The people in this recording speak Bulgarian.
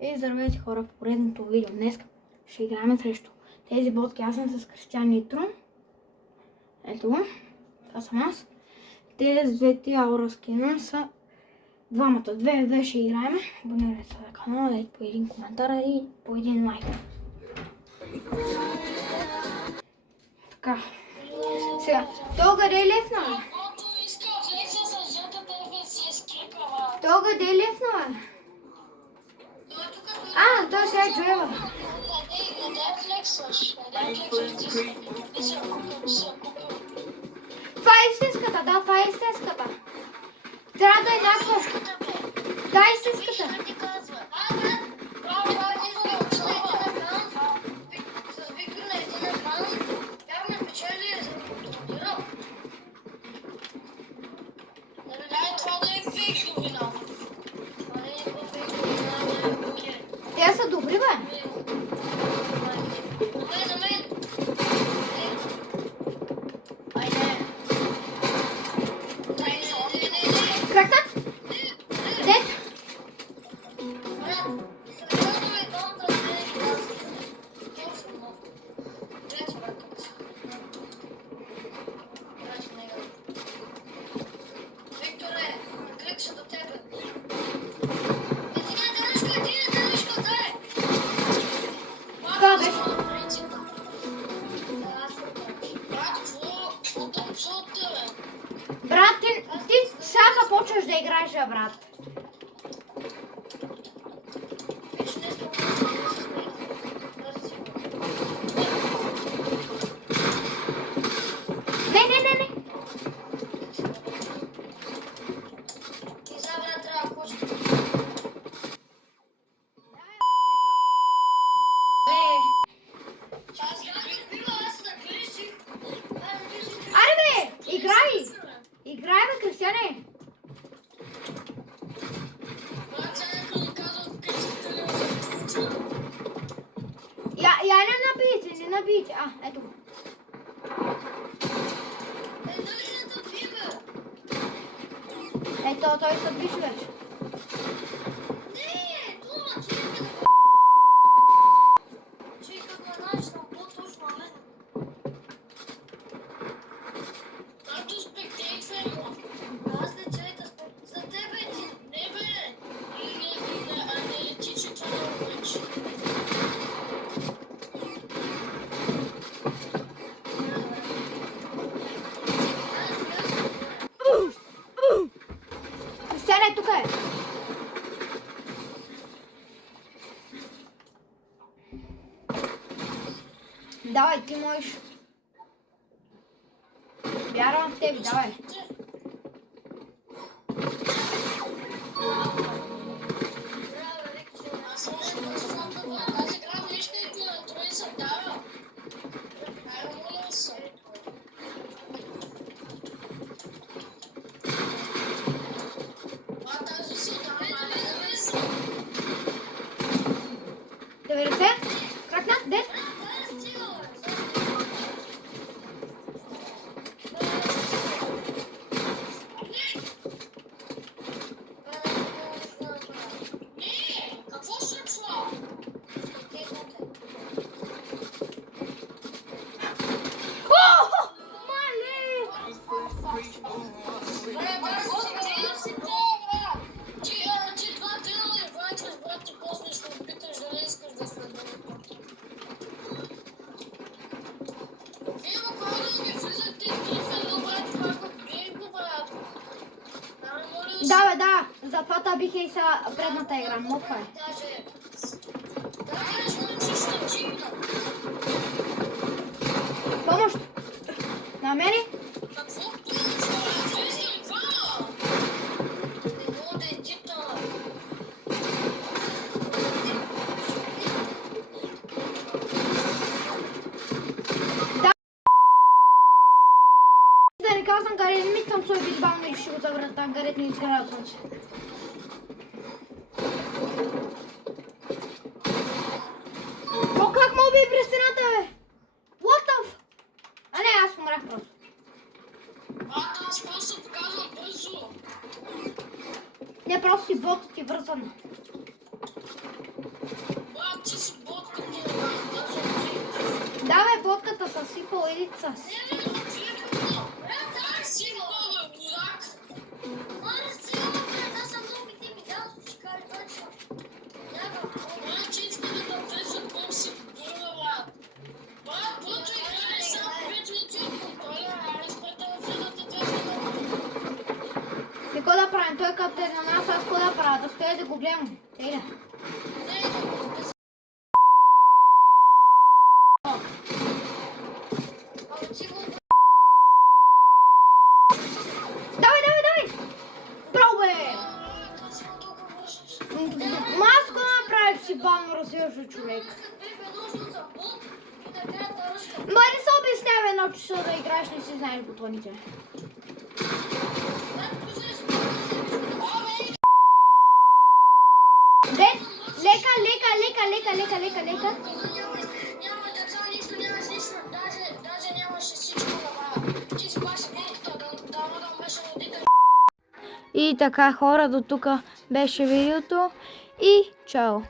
И здравейте хора, в поредното видео. Днес ще играем срещу тези ботки. Аз съм с Кристиан Нитро. Ето го. Това съм аз. Тези двете аура скина са двамата. 2v2 ще играем. Абонирайте се на канала, дайте по един коментар и по един лайк. Така. Сега, то къде е лефна? То къде е лефна? Той сега е джуева. Това е истинската, да, това е истинската. Трябва да е някаква. Да, истинската. Те са добри, бе. Кракнат? Дед? Това беше. Брат, ти сега започваш да играеш, брат. Не. Айде бе, играй! Играй бе, Кристиане! Я не набийте. Ето го. Ето, той се движи вече. Кристиане, тук е. Давай, ти можеш. Вярвам в тебе, давай. Кракнат, дед? Да, затова табих и са предната игра. Моква е. Помощ! Намери? Да не казвам, Гарет, не мислям, че е бал, и ще го завърна там. Гарет не изграда от слънце. О, как ме уби през стената, бе? What the f... А не, аз умрях просто. Аз просто показвам бързо. Не, просто си ботът ти вързан. Ицас. И какво да правим? Той като е на нас, аз какво да правя? Да стоя да го гледам. Еля. Давай, давай, давай! Браво, бе! Маско направих си бавно развиваш човек. Ма не се обяснявай едно часа да играеш, не си знаеш бутоните. Лека, лека, лека, лека, лека, лека, лека. Няма деца, нищо, нямаш нищо. Даже нямаше всичко направо. Ти си баш малкото, да беше родител. И така, хора, до тук беше видеото и чао!